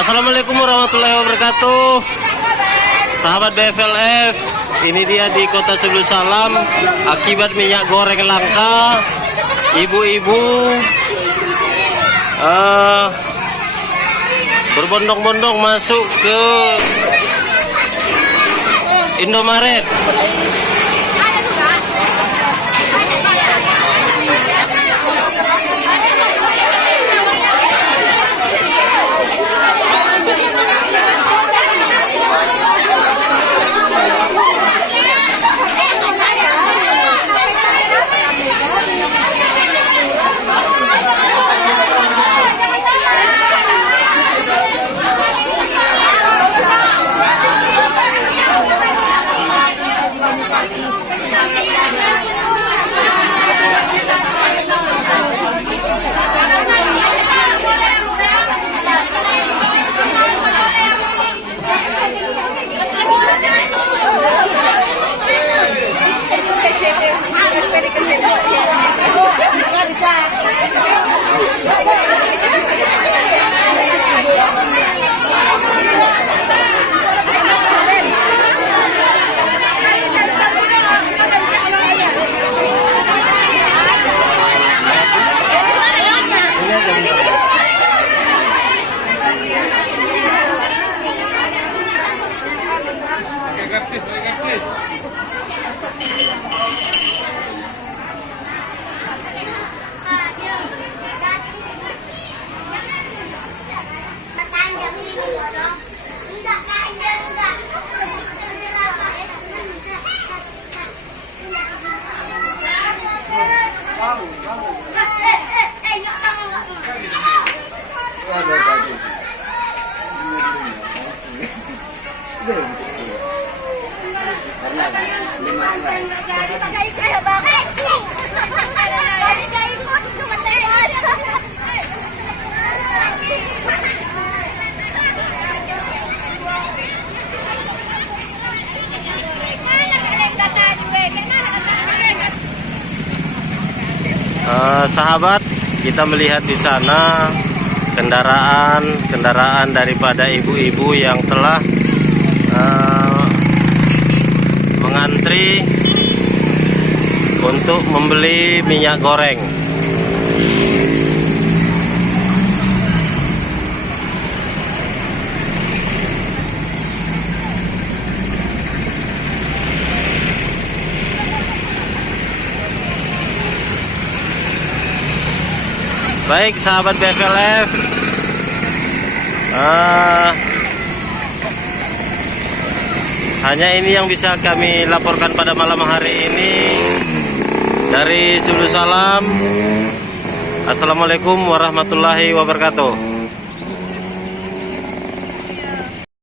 Assalamualaikum warahmatullahi wabarakatuh. Sahabat BFLF, ini dia di Kota Sebelum Salam. Akibat minyak goreng langka, ibu-ibu berbondong-bondong masuk ke Indomaret. Sahabat, kita melihat di sana kendaraan daripada ibu-ibu yang telah mengantri untuk membeli minyak goreng. Baik sahabat BFLF, hanya ini yang bisa kami laporkan pada malam hari ini dari Sebelum Salam. Assalamualaikum warahmatullahi wabarakatuh.